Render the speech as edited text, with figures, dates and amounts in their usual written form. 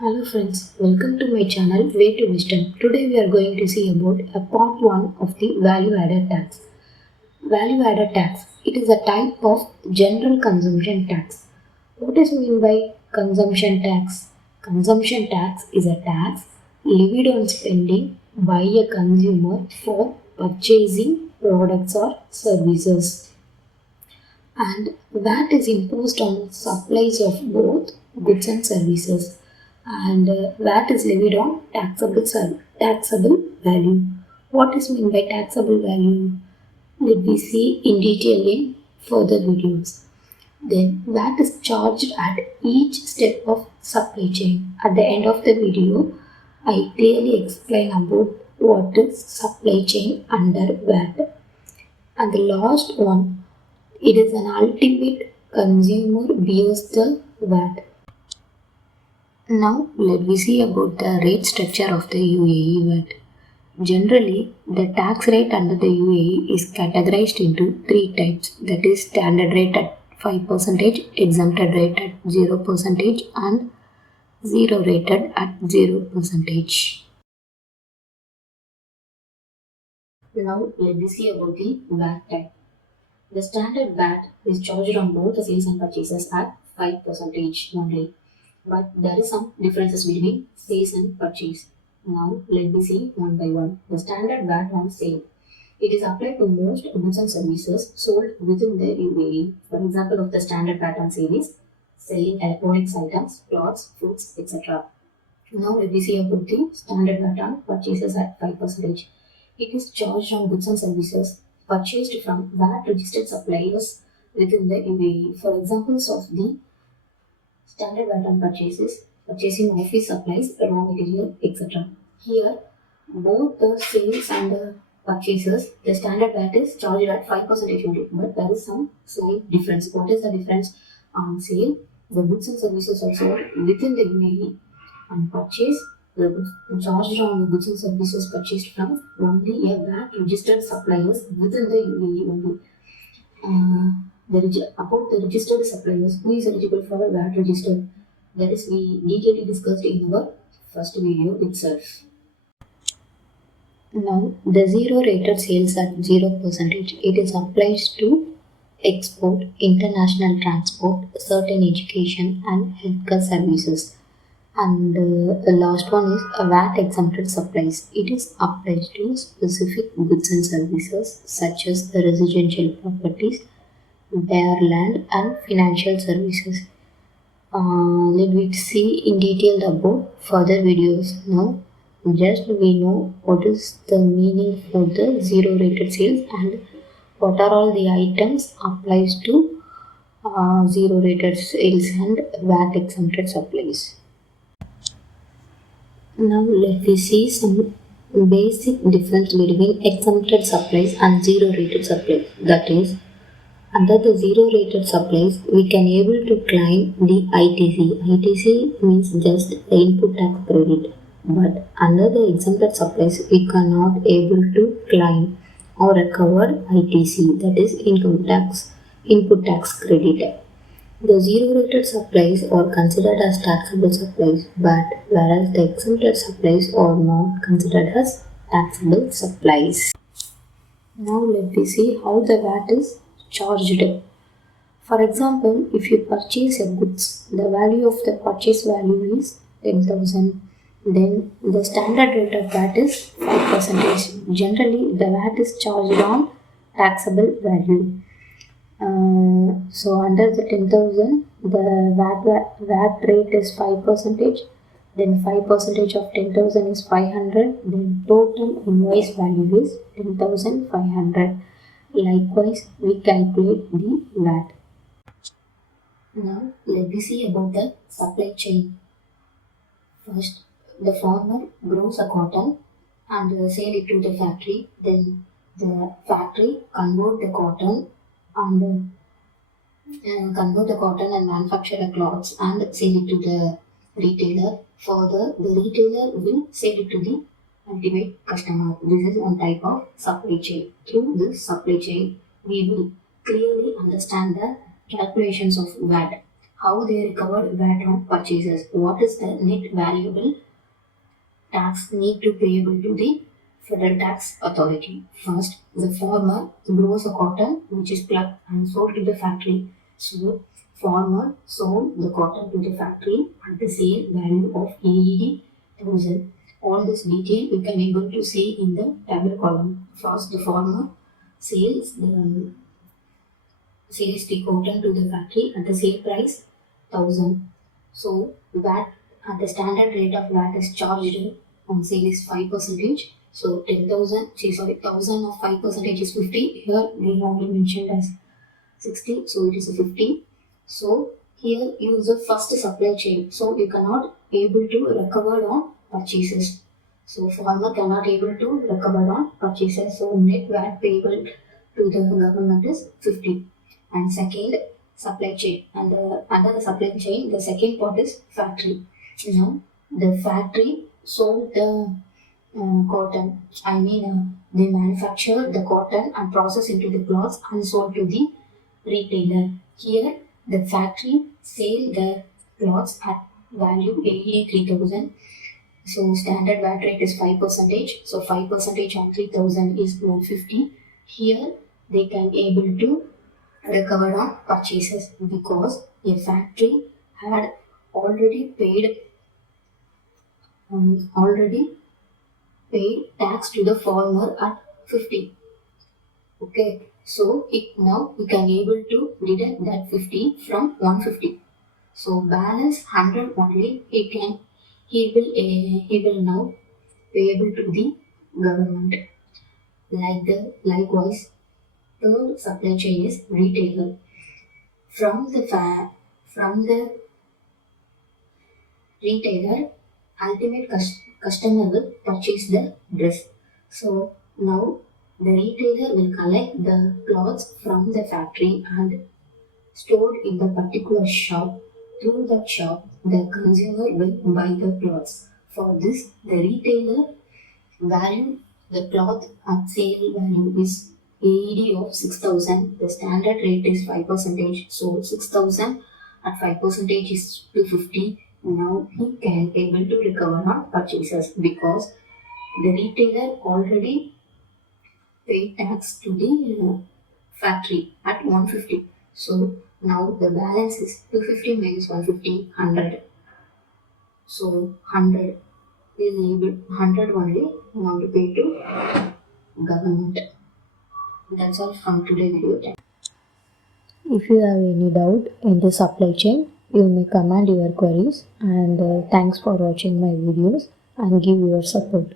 Hello friends, welcome to my channel Way to Wisdom. Today we are going to see about a part 1 of the value added tax. Value added tax. It is a type of general consumption tax. What is mean by consumption tax? Consumption tax is a tax levied on spending by a consumer for purchasing products or services. And VAT is imposed on supplies of both goods and services, and VAT is levied on taxable value. What is meant by taxable value? Let me see in detail in further videos. Then VAT is charged at each step of supply chain. At the end of the video, I clearly explain about what is supply chain under VAT. And the last one, it is an ultimate consumer bears the VAT. Now let me see about the rate structure of the UAE VAT. Generally, the tax rate under the UAE is categorized into three types, that is standard rate at 5%, exempted rate at 0%, and zero rated at 0%. Now let me see about the VAT type. The standard VAT is charged on both the sales and purchases at 5% only. But there is some differences between sales and purchase. Now let me see one by one. The standard VAT on sale. It is applied to most goods and services sold within the UAE. For example of the standard VAT on sale is selling electronics items, clothes, foods, etc. Now let me see about the standard VAT on purchases at 5%. It is charged on goods and services purchased from VAT registered suppliers within the UAE. For examples of the standard VAT on purchases, purchasing office supplies, raw material, etc. Here, both the sales and the purchases, the standard VAT is charged at 5% only, but there is some slight difference. What is the difference? On sale, the goods and services are sold within the UAE. On purchase, the goods charged on the goods and services purchased from only a VAT registered suppliers within the UAE only. About the registered suppliers, who is eligible for a VAT register, that is we detailedly discussed in our first video itself. Now the zero rated sales at 0%, it is applied to export, international transport, certain education and healthcare services. And the last one is a VAT exempted supplies. It is applied to specific goods and services such as the residential properties, bare land and financial services. Let me see in detail about further videos. Now just we know what is the meaning for the zero rated sales and what are all the items applies to zero rated sales and VAT exempted supplies. Now let me see some basic difference between exempted supplies and zero rated supplies. That is, under the zero rated supplies, we can able to claim the ITC. ITC means just the input tax credit. But under the exempted supplies, we cannot able to claim or recover ITC, that is income tax, input tax credit. The zero rated supplies are considered as taxable supplies, but whereas the exempted supplies are not considered as taxable supplies. Now let me see how the VAT is charged. For example, if you purchase a goods, the value of the purchase value is 10,000. Then the standard rate of VAT is 5%. Generally, the VAT is charged on taxable value. So under the 10,000, the VAT rate is 5%. Then 5% of 10,000 is 500. Then total invoice value is 10,500. Likewise, we calculate the VAT. Now, let me see about the supply chain. First, the farmer grows a cotton and sell it to the factory. Then the factory convert the cotton and manufacture the cloths and sell it to the retailer. Further, the retailer will sell it to the ultimate customer. This is one type of supply chain. Through this supply chain, we will clearly understand the calculations of VAT. how they recovered VAT on purchases. What is the net valuable tax need to payable to the federal tax authority? First, the farmer grows a cotton which is plucked and sold to the factory. So, farmer sold the cotton to the factory at the sale value of 80,000. All this detail you can able to see in the table column. First, the farmer sales the cotton to the factory at the sale price 1000. So VAT at the standard rate of VAT is charged on sale is 5%. So 10,000, sorry, 1000 of 5% is 50. Here they only mentioned as 60, so it is a 50. So here use the first supply chain. So you cannot able to recover on purchases. So farmer cannot able to recover on purchases. So net VAT payable to the government is 50. And second, supply chain. And under the supply chain, the second part is factory. Now the factory sold the cotton. They manufacture the cotton and process into the cloths and sold to the retailer. Here, the factory sell the cloths at value 83,000. So standard VAT rate is 5%. So 5% on 3,000 is 150. Here, they can able to recover on purchases because a factory had already paid tax to the farmer at 50. Okay, so now we can able to deduct that 50 from 150. So balance 100 only he will now payable to the government. Likewise, third supply chain is retailer. From the retailer, ultimate customer will purchase the dress. So now the retailer will collect the clothes from the factory and stored in the particular shop. Through that shop, the consumer will buy the clothes. For this, the retailer value the cloth at sale value is AED of 6,000. The standard rate is 5%. So 6,000 at 5% is 250. Now he can able to recover on purchases because the retailer already paid tax to the factory at 150. So now the balance is 250 minus 150, 100. So 100 is able 100 only want to pay to government. That's all from today's video. If you have any doubt in the supply chain, you may comment your queries, and thanks for watching my videos and give your support.